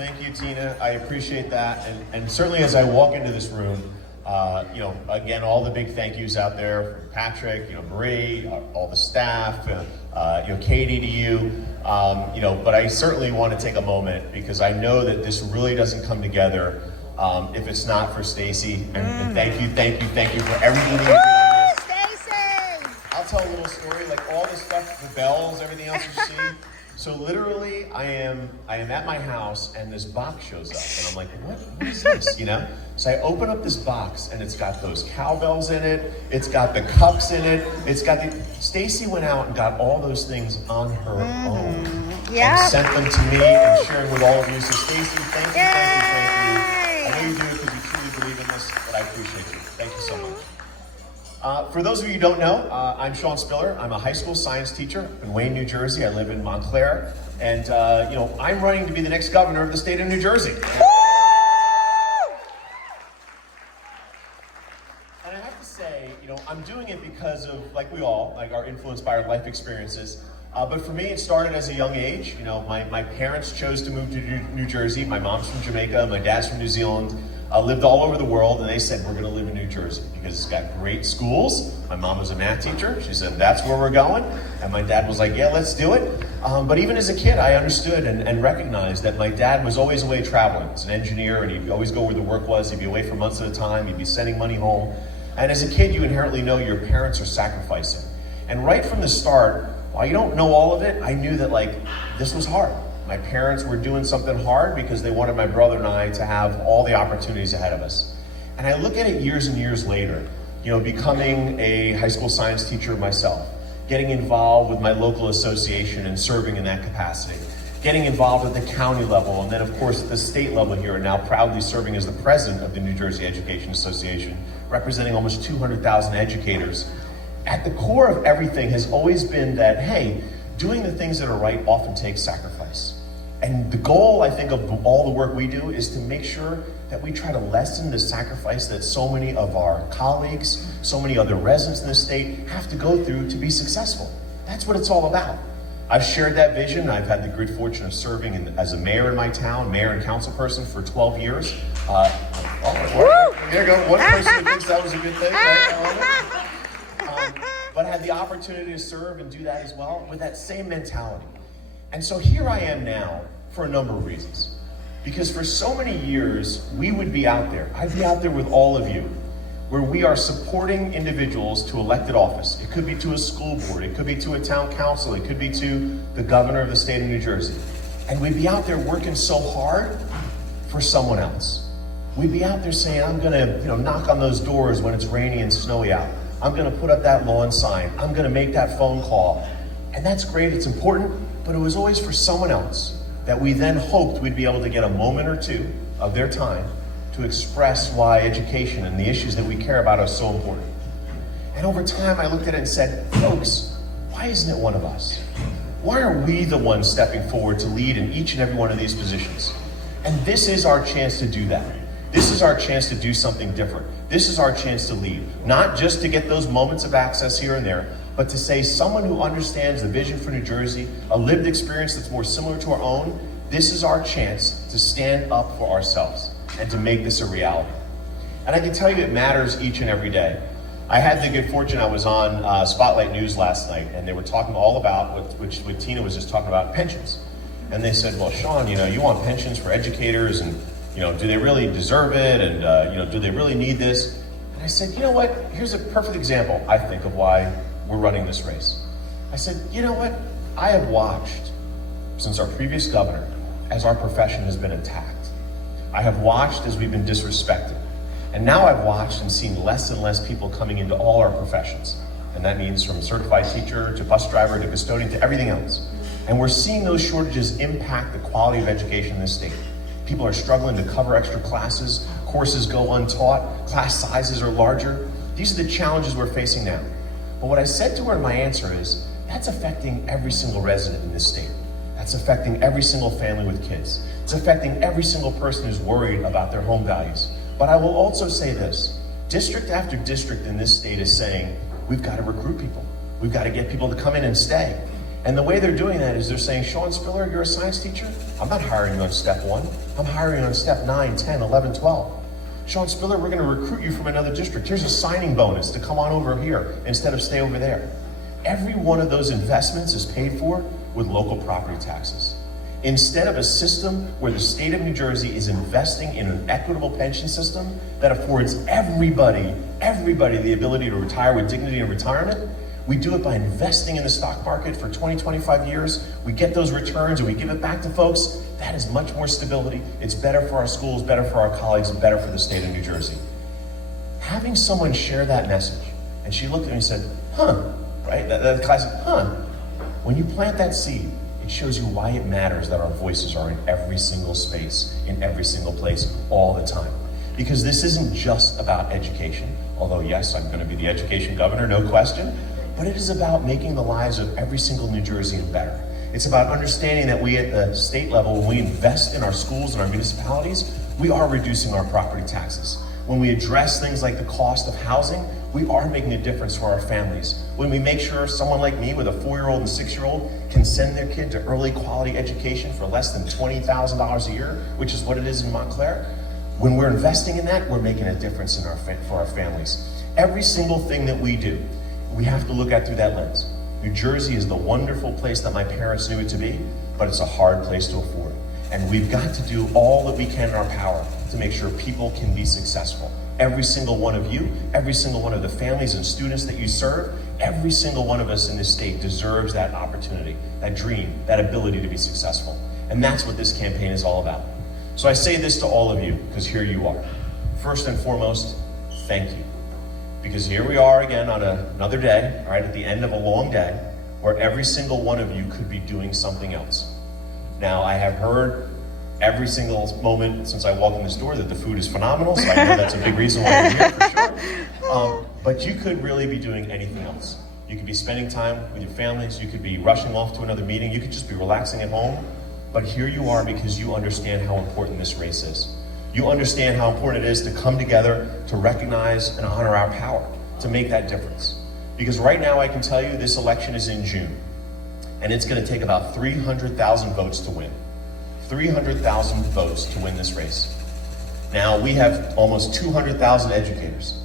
Thank you, Tina. I appreciate that. And certainly as I walk into this room, again, all the big thank yous out there from Patrick, Marie, all the staff, Katie, to you. But I certainly want to take a moment because I know that this really doesn't come together if it's not for Stacy. And thank you for everything that you did on this. Stacy! I'll tell a little story, like all this stuff, the bells, everything else you see. So literally, I am at my house, and this box shows up, and I'm like, what is this, So I open up this box, and it's got those cowbells in it, it's got the cups in it, Stacy went out and got all those things on her own. Yeah. And sent them to me and sharing with all of you. So Stacy, thank you. I know you do it because you truly believe in this, but I appreciate you. Thank you so much. For those of you who don't know, I'm Sean Spiller. I'm a high school science teacher in Wayne, New Jersey. I live in Montclair. And, I'm running to be the next governor of the state of New Jersey. And I have to say, I'm doing it because of, like we all, are influenced by our life experiences. But for me, it started as a young age. My parents chose to move to New Jersey. My mom's from Jamaica, my dad's from New Zealand. Lived all over the world, and they said, we're going to live in New Jersey because it's got great schools. My mom was a math teacher. She said, that's where we're going. And my dad was like, yeah, let's do it. But even as a kid, I understood and recognized that my dad was always away traveling. He's an engineer, and he'd always go where the work was. He'd be away for months at a time. He'd be sending money home. And as a kid, you inherently know your parents are sacrificing. And right from the start, while you don't know all of it, I knew that, this was hard. My parents were doing something hard because they wanted my brother and I to have all the opportunities ahead of us. And I look at it years and years later, becoming a high school science teacher myself, getting involved with my local association and serving in that capacity, getting involved at the county level, and then of course at the state level here, and now proudly serving as the president of the New Jersey Education Association, representing almost 200,000 educators. At the core of everything has always been that, hey, doing the things that are right often takes sacrifice. And the goal, I think, of all the work we do is to make sure that we try to lessen the sacrifice that so many of our colleagues, so many other residents in the state have to go through to be successful. That's what it's all about. I've shared that vision. I've had the good fortune of serving as a mayor in my town, mayor and council person for 12 years. There you go. One person who thinks that was a good thing. Right? But I had the opportunity to serve and do that as well with that same mentality. And so here I am now for a number of reasons. Because for so many years, we would be out there. I'd be out there with all of you, where we are supporting individuals to elected office. It could be to a school board, it could be to a town council, it could be to the governor of the state of New Jersey. And we'd be out there working so hard for someone else. We'd be out there saying, I'm gonna knock on those doors when it's rainy and snowy out. I'm gonna put up that lawn sign. I'm gonna make that phone call. And that's great, it's important, but it was always for someone else that we then hoped we'd be able to get a moment or two of their time to express why education and the issues that we care about are so important. And over time, I looked at it and said, folks, why isn't it one of us? Why are we the ones stepping forward to lead in each and every one of these positions? And this is our chance to do that. This is our chance to do something different. This is our chance to lead, not just to get those moments of access here and there, but to say someone who understands the vision for New Jersey, a lived experience that's more similar to our own, this is our chance to stand up for ourselves and to make this a reality. And I can tell you it matters each and every day. I had the good fortune, I was on Spotlight News last night, and they were talking all about, what Tina was just talking about, pensions. And they said, well, Sean, you want pensions for educators, and do they really deserve it? And do they really need this? And I said, you know what? Here's a perfect example, I think, of why we're running this race. I said, you know what? I have watched, since our previous governor, as our profession has been attacked. I have watched as we've been disrespected. And now I've watched and seen less and less people coming into all our professions. And that means from certified teacher to bus driver to custodian to everything else. And we're seeing those shortages impact the quality of education in this state. People are struggling to cover extra classes, courses go untaught, class sizes are larger. These are the challenges we're facing now. But what I said to her in my answer is, that's affecting every single resident in this state. That's affecting every single family with kids. It's affecting every single person who's worried about their home values. But I will also say this, district after district in this state is saying, we've got to recruit people. We've got to get people to come in and stay. And the way they're doing that is they're saying, Sean Spiller, you're a science teacher? I'm not hiring you on step 1. I'm hiring you on step 9, 10, 11, 12. Sean Spiller, we're gonna recruit you from another district. Here's a signing bonus to come on over here instead of stay over there. Every one of those investments is paid for with local property taxes. Instead of a system where the state of New Jersey is investing in an equitable pension system that affords everybody the ability to retire with dignity in retirement, we do it by investing in the stock market for 20, 25 years. We get those returns and we give it back to folks. That is much more stability. It's better for our schools, better for our colleagues, and better for the state of New Jersey. Having someone share that message, and she looked at me and said, huh, right? That classic, huh. When you plant that seed, it shows you why it matters that our voices are in every single space, in every single place, all the time. Because this isn't just about education, although yes, I'm gonna be the education governor, no question, but it is about making the lives of every single New Jerseyan better. It's about understanding that we at the state level, when we invest in our schools and our municipalities, we are reducing our property taxes. When we address things like the cost of housing, we are making a difference for our families. When we make sure someone like me with a 4-year-old and 6-year-old can send their kid to early quality education for less than $20,000 a year, which is what it is in Montclair, when we're investing in that, we're making a difference for our families. Every single thing that we do, we have to look at through that lens. New Jersey is the wonderful place that my parents knew it to be, but it's a hard place to afford. And we've got to do all that we can in our power to make sure people can be successful. Every single one of you, every single one of the families and students that you serve, every single one of us in this state deserves that opportunity, that dream, that ability to be successful. And that's what this campaign is all about. So I say this to all of you, because here you are. First and foremost, thank you. Because here we are again on another day, all right, at the end of a long day, where every single one of you could be doing something else. Now, I have heard every single moment since I walked in this door that the food is phenomenal, so I know that's a big reason why you're here for sure. But you could really be doing anything else. You could be spending time with your families, you could be rushing off to another meeting, you could just be relaxing at home. But here you are because you understand how important this race is. You understand how important it is to come together, to recognize and honor our power, to make that difference. Because right now I can tell you this election is in June, and it's gonna take about 300,000 votes to win. 300,000 votes to win this race. Now we have almost 200,000 educators.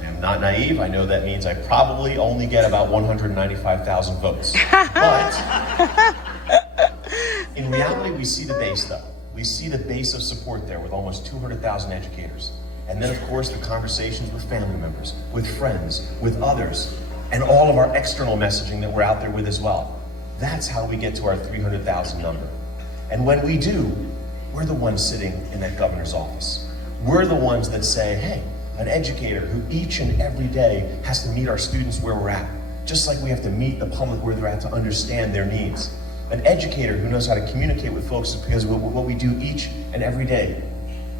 I am not naive, I know that means I probably only get about 195,000 votes. But in reality, we see the base though. We see the base of support there with almost 200,000 educators. And then of course the conversations with family members, with friends, with others, and all of our external messaging that we're out there with as well. That's how we get to our 300,000 number. And when we do, we're the ones sitting in that governor's office. We're the ones that say, hey, an educator who each and every day has to meet our students where we're at, just like we have to meet the public where they're at to understand their needs. An educator who knows how to communicate with folks because of what we do each and every day.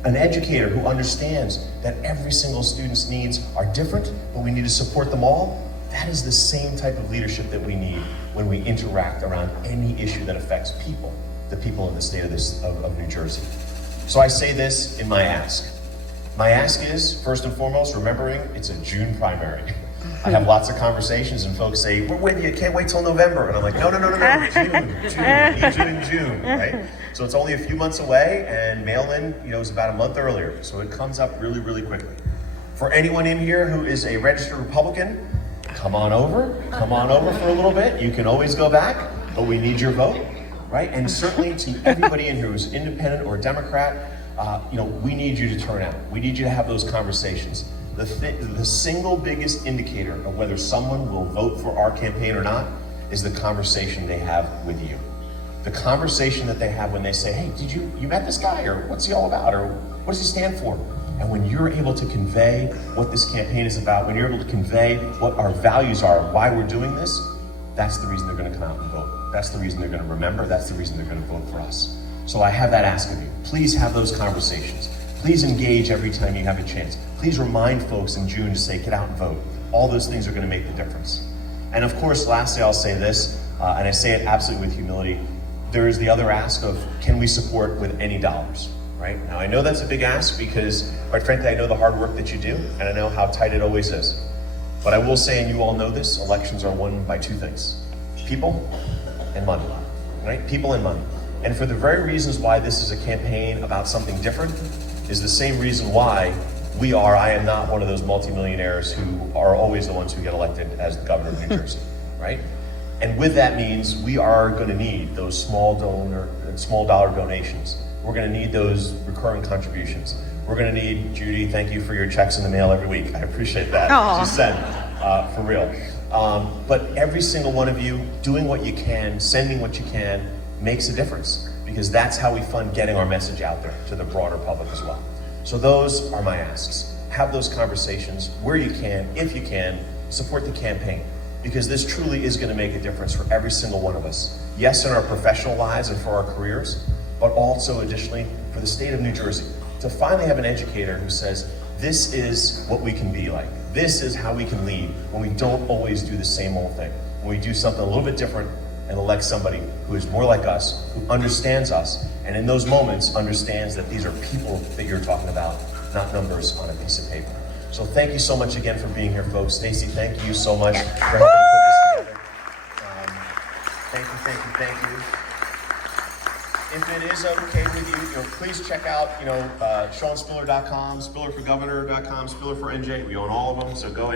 An educator who understands that every single student's needs are different, but we need to support them all. That is the same type of leadership that we need when we interact around any issue that affects people, the people in the state of New Jersey. So I say this in my ask. My ask is, first and foremost, remembering it's a June primary. I have lots of conversations and folks say, we're with you, can't wait till November. And I'm like, no, June, right? So it's only a few months away, and mail-in, is about a month earlier. So it comes up really, really quickly. For anyone in here who is a registered Republican, come on over for a little bit. You can always go back, but we need your vote, right? And certainly to everybody in here who's independent or Democrat, we need you to turn out. We need you to have those conversations. The single biggest indicator of whether someone will vote for our campaign or not is the conversation they have with you. The conversation that they have when they say, hey, you met this guy, or what's he all about, or what does he stand for? And when you're able to convey what this campaign is about, when you're able to convey what our values are, why we're doing this, that's the reason they're gonna come out and vote. That's the reason they're gonna remember, that's the reason they're gonna vote for us. So I have that ask of you. Please have those conversations. Please engage every time you have a chance. Please remind folks in June to say, get out and vote. All those things are gonna make the difference. And of course, lastly, I'll say this, and I say it absolutely with humility, there is the other ask of, can we support with any dollars, right? Now, I know that's a big ask because, quite frankly, I know the hard work that you do, and I know how tight it always is. But I will say, and you all know this, elections are won by two things, people and money, right? People and money. And for the very reasons why this is a campaign about something different is the same reason why I am not one of those multimillionaires who are always the ones who get elected as the governor of New Jersey, right? And with that means we are going to need those small dollar donations. We're going to need those recurring contributions. We're going to need, Judy, thank you for your checks in the mail every week. I appreciate that. Aww. Just send, for real. But every single one of you doing what you can, sending what you can, makes a difference, because that's how we fund getting our message out there to the broader public as well. So those are my asks. Have those conversations where you can, if you can, support the campaign, because this truly is going to make a difference for every single one of us. Yes, in our professional lives and for our careers, but also additionally for the state of New Jersey, to finally have an educator who says, this is what we can be like. This is how we can lead when we don't always do the same old thing. When we do something a little bit different and elect somebody who is more like us, who understands us, and in those moments understands that these are people that you're talking about, not numbers on a piece of paper. So thank you so much again for being here, folks. Stacey, thank you so much for helping put this together. Thank you. If it is okay with you, please check out, SeanSpiller.com, SpillerForGovernor.com, Spiller for NJ. We own all of them, so go ahead.